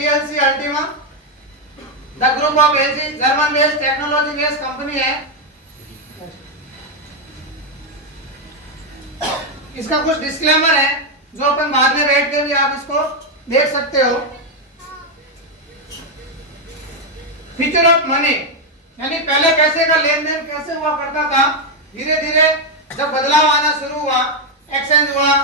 PLC Ultima the group of AG German based technology based company है। इसका कुछ disclaimer है जो अपन बाद में बैठ के भी आप इसको देख सकते हो। फ्यूचर ऑफ मनी यानी पहले पैसे का लेन देन कैसे हुआ करता था, धीरे धीरे जब बदलाव आना शुरू हुआ, एक्सचेंज हुआ,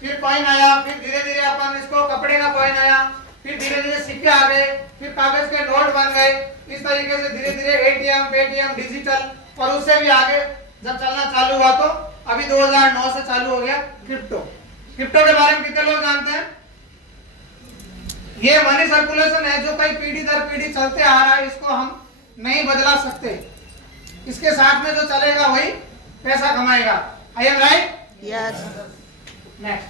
फिर कॉइन आया, फिर धीरे धीरे अपन इसको कपड़े का कॉइन आया, फिर धीरे धीरे सिक्के आ गए, फिर कागज के नोट बन गए। इस तरीके से धीरे धीरे एटीएम पेटीएम डिजिटल और उससे भी आगे जब चलना चालू हुआ तो अभी 2009 से चालू हो गया क्रिप्टो। क्रिप्टो के बारे में कितने लोग जानते हैं? ये मनी सर्कुलेशन है जो कई पीढ़ी दर पीढ़ी चलते आ रहा है, इसको हम नहीं बदला सकते। इसके साथ में जो चलेगा वही पैसा कमाएगा। I am right? Yes. Next,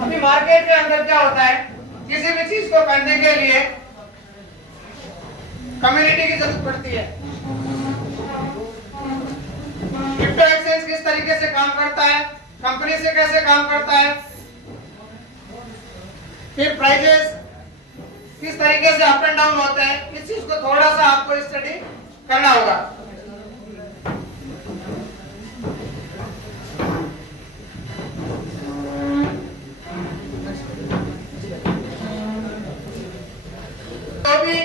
अभी मार्केट के अंदर क्या होता है, किसी भी चीज को करने के लिए कम्युनिटी की जरूरत पड़ती है। क्रिप्टो एक्सचेंज किस तरीके से काम करता है, कंपनी से कैसे काम करता है, फिर प्राइजेस किस तरीके से अप एंड डाउन होते हैं, इस चीज को थोड़ा सा आपको स्टडी करना होगा। तो भी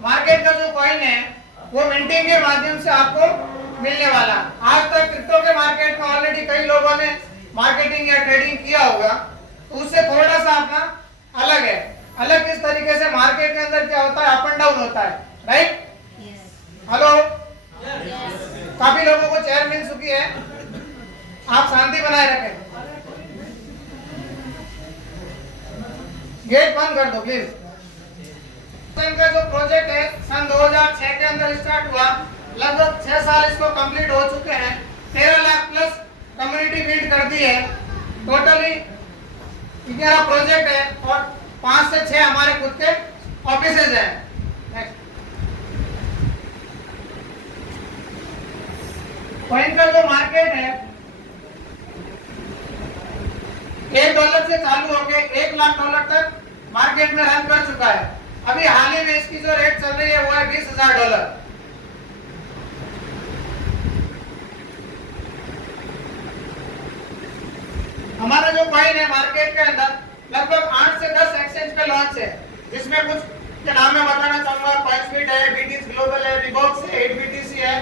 मार्केट का जो कॉइन है वो मिंटिंग के माध्यम से आपको मिलने वाला। आज तक क्रिप्टो के मार्केट में ऑलरेडी कई लोगों ने मार्केटिंग या ट्रेडिंग किया होगा, तो उससे थोड़ा सा अपना अलग है। अलग किस तरीके से, मार्केट के अंदर क्या होता है, अप एंड डाउन होता है, राइट? हेलो, काफी लोगों को चेयर मिल चुकी है, आप शांति बनाए रखें। गेट बंद कर दो प्लीज। का जो प्रोजेक्ट है सन 2006 के अंदर स्टार्ट हुआ, लगभग 6 साल इसको कंप्लीट हो चुके हैं। 13 लाख प्लस कम्युनिटी बिल्ड कर दी है। टोटली 11 प्रोजेक्ट है और 5 से 6 हमारे खुद के ऑफिसेज हैं। कॉइन का जो मार्केट है $1 से चालू होके $1 लाख तक मार्केट में रन कर चुका है। अभी हाल ही में इसकी जो रेट चल रही है वो है $20,000। हमारा जो कॉइन है मार्केट के अंदर लगभग 8 से 10 एक्सचेंज पे लॉन्च है, जिसमें कुछ के नाम मैं बताना चाहूंगा। कॉइनस्पीड है, बीटीज ग्लोबल है, रिबॉक्स है, 8BTC है।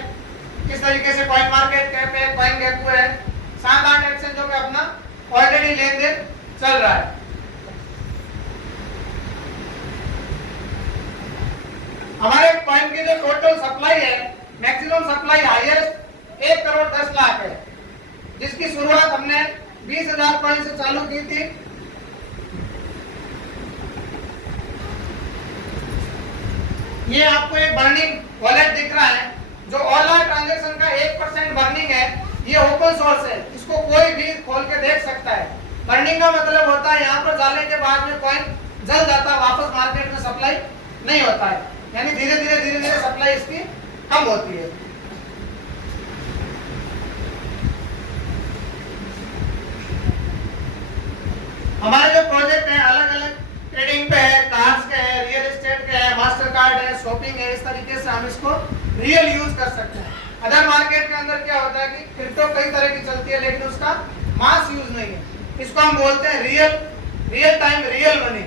किस तरीके से कॉइन मार्केट कैप है, कॉइन गेको है। 7-8 एक्सचेंजों पे अपना ऑलरेडी लेन देन चल रहा है। हमारे कॉइन की जो टोटल सप्लाई है, maximum supply highest 1 crore 10 lakh है, जिसकी शुरुआत हमने 20,000 कॉइन से चालू की थी। ये आपको एक बर्निंग वॉलेट दिख रहा है, जो ऑल आर ट्रांजैक्शन का 1% बर्निंग है। ये ओपन सोर्स है, इसको कोई भी खोल के देख सकता है। बर्निंग का मतलब होता है यहाँ पर डालने के बाद में कॉइन जल जाता है, वापस मार्केट में सप्लाई नहीं होता है, यानी धीरे धीरे सप्लाई इसकी कम होती है। हमारे जो प्रोजेक्ट है अलग अलग ट्रेडिंग पे है, कार्स के है, रियल एस्टेट के है, मास्टर कार्ड है, शॉपिंग है। इस तरीके से हम इसको रियल यूज कर सकते हैं। अदर मार्केट के अंदर क्या होता है कि क्रिप्टो कई तरह की चलती है, लेकिन उसका मास यूज नहीं है। इसको हम बोलते हैं रियल टाइम रियल मनी।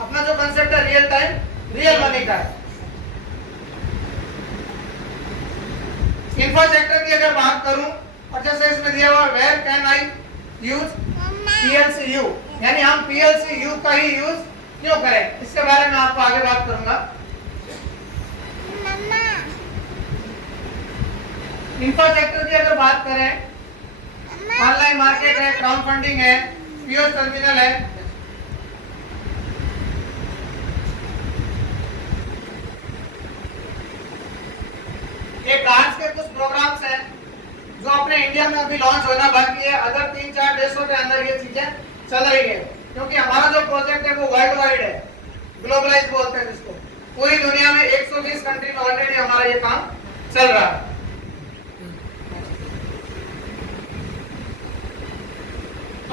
अपना जो कंसेप्ट है रियल टाइम रियल मनी का है। इंफ्रास्ट्रक्चर की अगर बात करूं, और जैसे इसमें दिया हुआ where can I use PLCU, यानी हम PLCU का ही यूज क्यों करें, इसके बारे में आपको आगे बात करूंगा। इंफ्रास्ट्रक्चर की अगर बात करें, ऑनलाइन मार्केट है, क्राउड फंडिंग है, POS टर्मिनल है। ये कार्ड्स के कुछ प्रोग्राम्स हैं जो अपने इंडिया में अभी लॉन्च होना बाकी है। अदर 3-4 देशों के अंदर ये चीजें चल रही है, क्योंकि हमारा जो प्रोजेक्ट है वो वर्ल्ड वाइड है, ग्लोबलाइज बोलते हैं जिसको। पूरी दुनिया में 120 कंट्री में ऑलरेडी हमारा ये काम चल रहा है।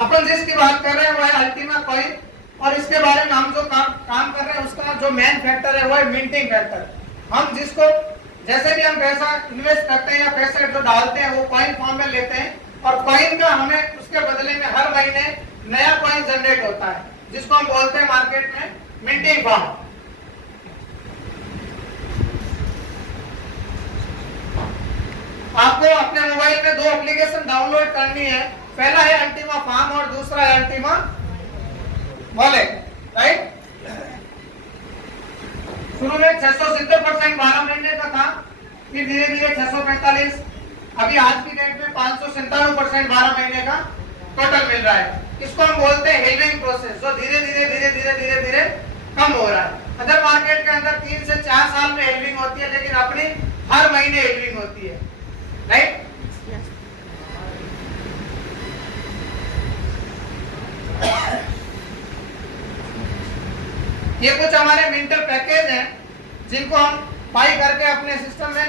अपन जिसकी बात कर रहे हैं वो है अल्टीमा कॉइन, और इसके बारे में हम जो काम कर रहे हैं उसका जो मेन फैक्टर है वो है मिंटिंग फैक्टर। हम जिसको जैसे भी हम पैसा इन्वेस्ट करते हैं या पैसे जो डालते हैं वो कॉइन फॉर्म में लेते हैं, और कॉइन का हमें उसके बदले में हर महीने नया कॉइन जनरेट होता है, जिसको हम बोलते हैं मार्केट में मिंटिंग फॉर्म। आपको अपने मोबाइल में दो एप्लीकेशन डाउनलोड करनी है, पहला है अल्टीमा फार्म और दूसरा है अल्टीमा वॉलेट, राइट। शुरू में 670% 12 महीने का था, फिर धीरे धीरे 645, अभी आज की डेट में 597% 12 महीने का टोटल मिल रहा है। इसको हम बोलते हैं हेल्विंग प्रोसेस, जो धीरे धीरे धीरे धीरे धीरे धीरे कम हो रहा है। अदर मार्केट के अंदर 3 से 4 साल में हेल्विंग होती है, लेकिन अपनी हर महीने हेल्विंग होती है, राइट। ये कुछ हमारे मिंटर पैकेज हैं जिनको हम बाई करके अपने सिस्टम में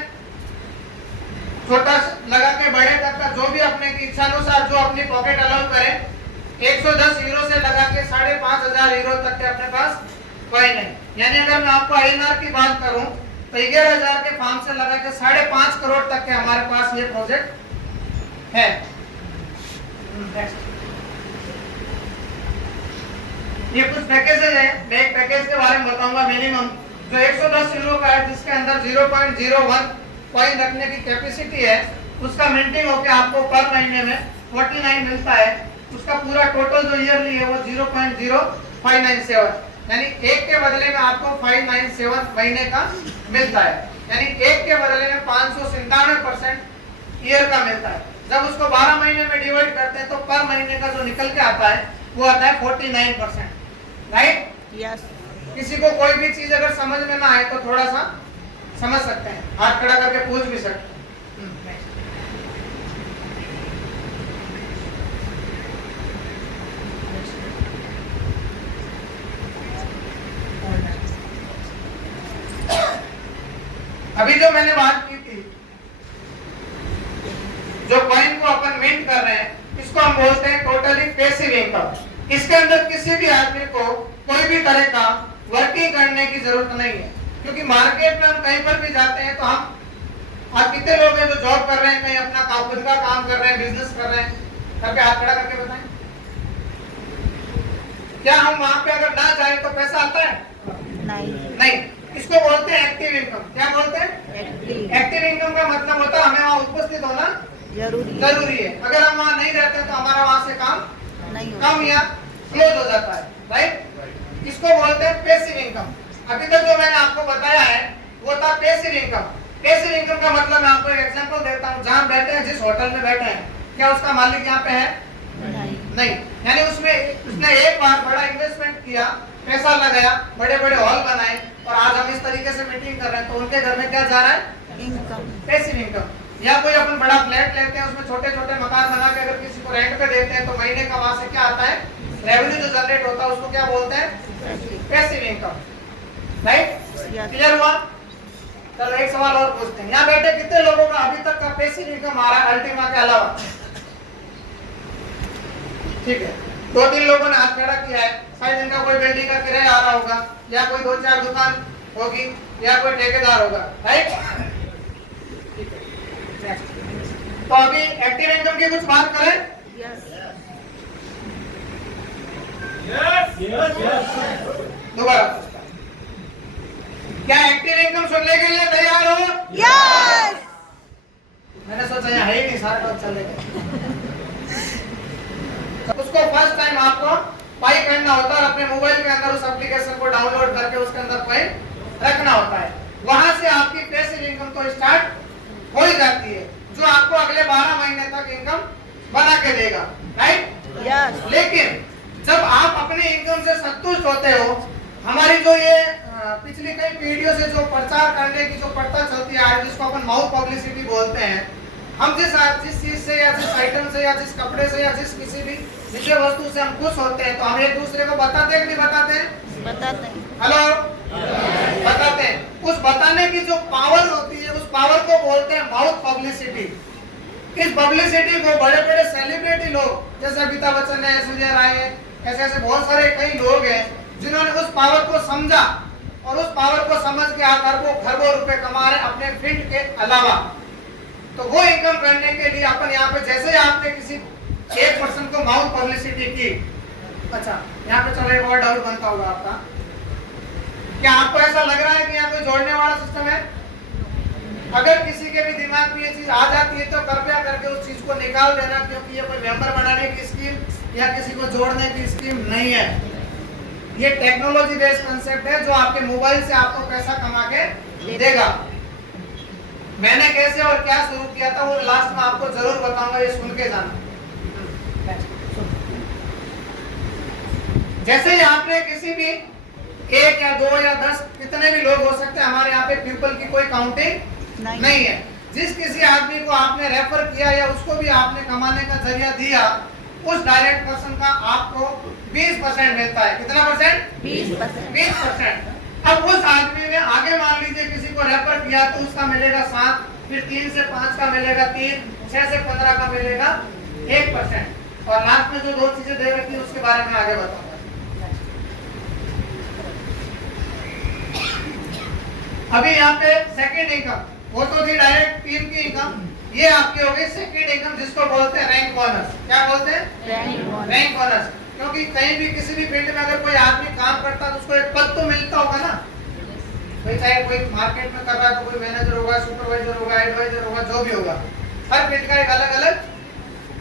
छोटा लगा के बड़े तक का जो भी अपने की इच्छा अनुसार जो अपनी पॉकेट अलाउ करे, 110 यूरो से लगा के 5,500 यूरो तक के अपने पास कॉइन है। यानी अगर मैं आपको INR की बात करूं तो 11,000 के फार्म से लगा के 5.5 करोड़ तक के हमारे पास ये प्रोजेक्ट है। ये कुछ पैकेजेस हैं, मैं एक पैकेज के बारे में बताऊंगा। मिनिमम जो 110 यूरो का है, जिसके अंदर 0.01 कॉइन रखने की कैपेसिटी है, उसका मिंटिंग होकर आपको पर महीने में 49 मिलता है। उसका पूरा टोटल जो ईयरली है वो 0.0597, यानी एक के बदले में आपको 597 महीने का मिलता है, यानी एक के बदले में 597% ईयर का मिलता है। जब उसको 12 महीने में डिवाइड करते हैं तो पर महीने का जो निकल के आता है वो आता है 49%, राइट। यस। किसी को कोई भी चीज अगर समझ में ना आए तो थोड़ा सा समझ सकते हैं, हाथ खड़ा करके पूछ भी सकते हैं। अभी जो मैंने बात की थी, जो कॉइन को अपन मिंट कर रहे हैं, इसको हम बोलते हैं टोटली पैसिव इनकम। इसके अंदर किसी भी आदमी को कोई भी तरह का वर्किंग करने की जरूरत नहीं है, क्योंकि मार्केट में हम कहीं पर भी जाते हैं तो हम आज कितने लोग हैं जो जॉब कर रहे हैं, कहीं अपना खुद का काम कर रहे हैं, बिजनेस कर रहे हैं, करके हाथ खड़ा करके बताएं, क्या हम वहां पे अगर ना जाए तो पैसा आता है? नहीं। इसको बोलते हैं एक्टिव इनकम। क्या बोलते हैं? एक्टिव इनकम का मतलब होता है हमें वहाँ उपस्थित होना जरूरी है। अगर हम वहाँ नहीं रहते तो हमारा वहाँ से काम कम या क्लोज हो जाता है, राइट। इसको बोलते हैं पैसिव इनकम। अभी तक जो मैंने आपको बताया है वो था पैसिव इनकम। पैसिव इनकम का मतलब मैं आपको एक एग्जांपल देता हूँ। जहाँ बैठे हैं, जिस होटल में बैठे हैं, क्या उसका मालिक यहाँ पे है? नहीं। यानी उसने एक बार बड़ा इन्वेस्टमेंट किया, पैसा लगाया, बड़े बड़े हॉल बनाए, और आज हम इस तरीके से मीटिंग कर रहे हैं, तो उनके घर में क्या जा रहा है? Income, passive income. या कोई अपन बड़ा फ्लैट लेते हैं, उसमें छोटे छोटे मकान बना के अगर किसी को रेंट पे देते हैं तो महीने का वहां से क्या आता है? रेवेन्यू जो जनरेट होता है उसको क्या बोलते हैं? Passive income, right. क्लियर हुआ? चलो एक सवाल और पूछते हैं। यहाँ बैठे कितने लोगों का अभी तक का पैसिव इनकम आ रहा है अल्टीमा के अलावा? ठीक है, 2-3 लोगों ने हाथ खड़ा किया है। शायद इनका कोई बिल्डिंग का किराया आ रहा होगा, या कोई 2-4 दुकान होगी, या कोई ठेकेदार होगा, राइट। तो अभी एक्टिव इनकम की कुछ बात करें? दोबारा क्या एक्टिव इनकम सुनने के लिए तैयार हो? यस। मैंने सोचा यहाँ है ही नहीं, सारे लोग चले गए। उसको फर्स्ट टाइम आपको पाई करना होता है और अपने मोबाइल के अंदर उस एप्लीकेशन को डाउनलोड करके उसके अंदर पाई रखना होता है। वहां से आपकी पैसिव इनकम तो स्टार्ट हो ही जाती है, जो आपको अगले 12 महीने तक इनकम बना के देगा, राइट। यस। लेकिन जब आप अपने इनकम से संतुष्ट होते हो, हमारी जो ये पिछली कई पीढ़ियों से जो प्रचार करने की जो प्रथा चलती है, जिसको अपन माउथ पब्लिसिटी बोलते हैं, हम जिस चीज से या जिस आइटम से या जिस कपड़े से या जिस किसी भी विषय वस्तु से हम खुश होते हैं, तो हम एक दूसरे को बताते हैं कि नहीं बताते हैं? बताते हैं। हेलो, बताते हैं। उस बताने की जो पावर होती है, उस पावर को बोलते हैं माउथ पब्लिसिटी। इस पब्लिसिटी को बड़े बड़े सेलिब्रिटी लोग जैसे अमिताभ बच्चन है, सूर्या राय है, ऐसे ऐसे बहुत सारे कई लोग हैं जिन्होंने उस पावर को समझा और उस पावर को समझ के खरबों रुपए कमा रहे अपने फील्ड के अलावा। तो वो इनकम करने के लिए अपन यहाँ पे जैसे आपने किसी एक पर्सन को माउथ पब्लिसिटी की, अच्छा यहाँ पे चलो एक और डाउट बनता होगा आपका, क्या आपको ऐसा लग रहा है कि यहाँ पे जोड़ने वाला सिस्टम है? अगर किसी के भी दिमाग में ये चीज आ जाती है तो कृपया करके उस चीज को निकाल देना, क्योंकि ये कोई मेंबर बनाने की स्कीम या किसी को जोड़ने की स्कीम नहीं है। ये टेक्नोलॉजी बेस्ड कंसेप्ट है जो आपके मोबाइल से आपको पैसा कमा के देगा। मैंने कैसे और क्या शुरू किया था वो लास्ट में आपको जरूर बताऊंगा, ये सुन के जाना। जैसे ही आपने किसी भी 1 या 2 या 10 कितने भी लोग हो सकते हैं, हमारे यहाँ पे पीपल की कोई काउंटिंग नहीं है। जिस किसी आदमी को आपने रेफर किया या उसको भी आपने कमाने का जरिया दिया, उस डायरेक्ट पर्सन का आपको 20% मिलता है। कितना परसेंट? 20%। अब उस आदमी ने आगे मान लीजिए किसी को रेफर किया तो उसका मिलेगा 7, फिर 3 से 5 का मिलेगा 3, 6 से 15 का मिलेगा 1%, और लास्ट में जो 2 चीजें दे रखी है उसके बारे में आगे बताऊंगा। अभी यहाँ पे सेकंड इनकम, वो तो थी डायरेक्ट टीम की इनकम, ये आपकी हो गई सेकंड इनकम जिसको बोलते हैं रैंक बोनस। क्या बोलते हैं? Rank bonus. क्योंकि कहीं भी किसी भी फील्ड में अगर कोई आदमी काम करता है तो उसको एक पद तो मिलता होगा ना भाई, चाहे कोई मार्केट में कर रहा है तो कोई मैनेजर होगा, सुपरवाइजर होगा, एडवाइजर होगा, जो भी होगा। हर फील्ड का एक अलग अलग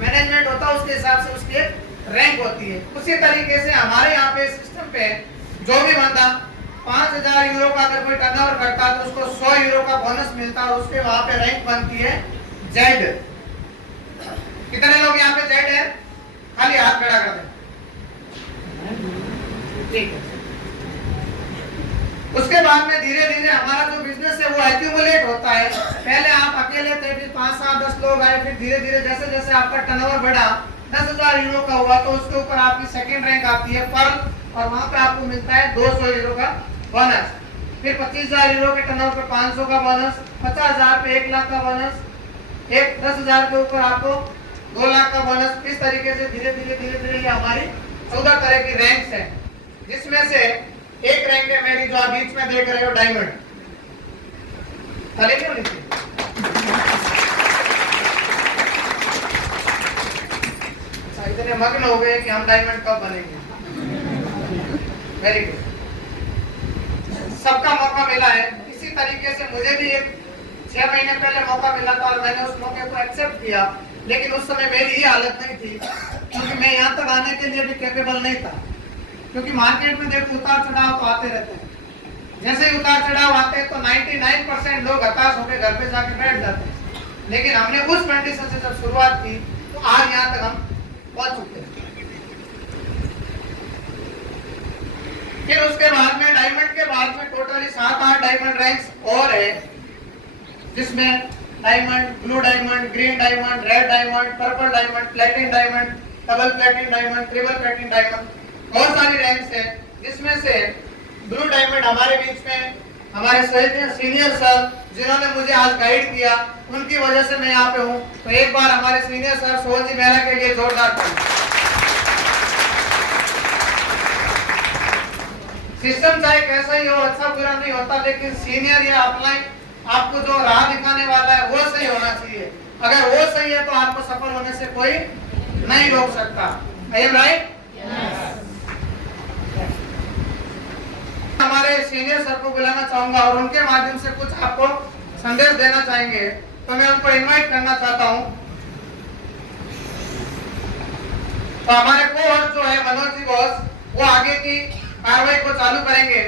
मैनेजमेंट होता है, उसके हिसाब से उसकी एक रैंक होती है। उसी तरीके से हमारे यहाँ पे सिस्टम पे जो भी बंदा 5,000 यूरो का अगर कोई टर्नओवर करता है तो उसको 100 यूरो का बोनस मिलता है, उसके वहां पे रैंक बनती है जेड। कितने लोग यहाँ पे जेड है? खाली हाथ खड़ा कर दें। ठीक है। उसके बाद में धीरे धीरे हमारा जो बिजनेस है वो एक्यूमुलेट होता है। पहले आप अकेले थे, फिर 5, 7, 10 लोग आए, फिर धीरे धीरे जैसे जैसे आपका टर्नओवर बढ़ा 10,000 यूरो का हुआ तो उसके ऊपर आपकी सेकंड रैंक आती है पर्ल, और वहां पे आपको मिलता है 200 यूरो का बोनस। फिर 25,000 यूरो के टर्नओवर पे 500 का बोनस, 50,000 पे 1 लाख का बोनस, 10,000 के ऊपर आपको 2 लाख का बोनस। इस तरीके से धीरे धीरे ये हमारी 14 तरह की रैंक्स हैं, जिसमें से एक रैंक है मेरी जो आप बीच में देख रहे हो, डायमंड। इतने मग्न हो गए कि हम डायमंड कब बनेंगे। Very good. सबका मौका मिला है। इसी तरीके से मुझे भी एक 6 महीने पहले मौका मिला था और मैंने उस मौके को एक्सेप्ट किया, लेकिन उस समय मेरी ये हालत नहीं थी, क्योंकि मैं यहाँ तक आने के लिए भी कैपेबल नहीं था। क्योंकि मार्केट में देखो उतार चढ़ाव तो आते रहते हैं, जैसे ही उतार चढ़ाव आते हैं तो 99% लोग हताश होकर घर पे जाके बैठ जाते हैं। लेकिन हमने उस कंडीशन से जब शुरुआत की तो आज यहाँ तक हम पहुंच चुके हैं। फिर उसके बाद में डायमंड के बाद में टोटली 7-8 डायमंड रैंक्स और है, जिसमें diamond, blue diamond, green diamond, red diamond, purple diamond, platinum diamond, double platinum diamond, triple platinum diamond, बहुत सारी रैंक्स है। जिसमें से ब्लू डायमंड हमारे बीच में हमारे सीनियर सर जिन्होंने मुझे आज गाइड किया, उनकी वजह से मैं यहाँ पे हूँ। तो एक बार हमारे सीनियर सर सोहन जी मेहरा के लिए जोरदार ताली। सिस्टम चाहे कैसा ही हो, अच्छा बुरा नहीं होता, लेकिन सीनियर या अपलाइन आपको जो राह दिखाने वाला है वो सही होना चाहिए। अगर वो सही है तो आपको सफल होने से कोई नहीं रोक सकता। I am right? हमारे सीनियर सर को बुलाना चाहूंगा और उनके माध्यम से कुछ आपको संदेश देना चाहेंगे, तो मैं उनको इनवाइट करना चाहता हूं। तो हमारे को जो है मनोज जी बॉस, वो आगे की कार्रवाई को चालू करेंगे।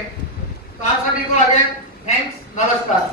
तो आप सभी को आगे थैंक्स, नमस्कार।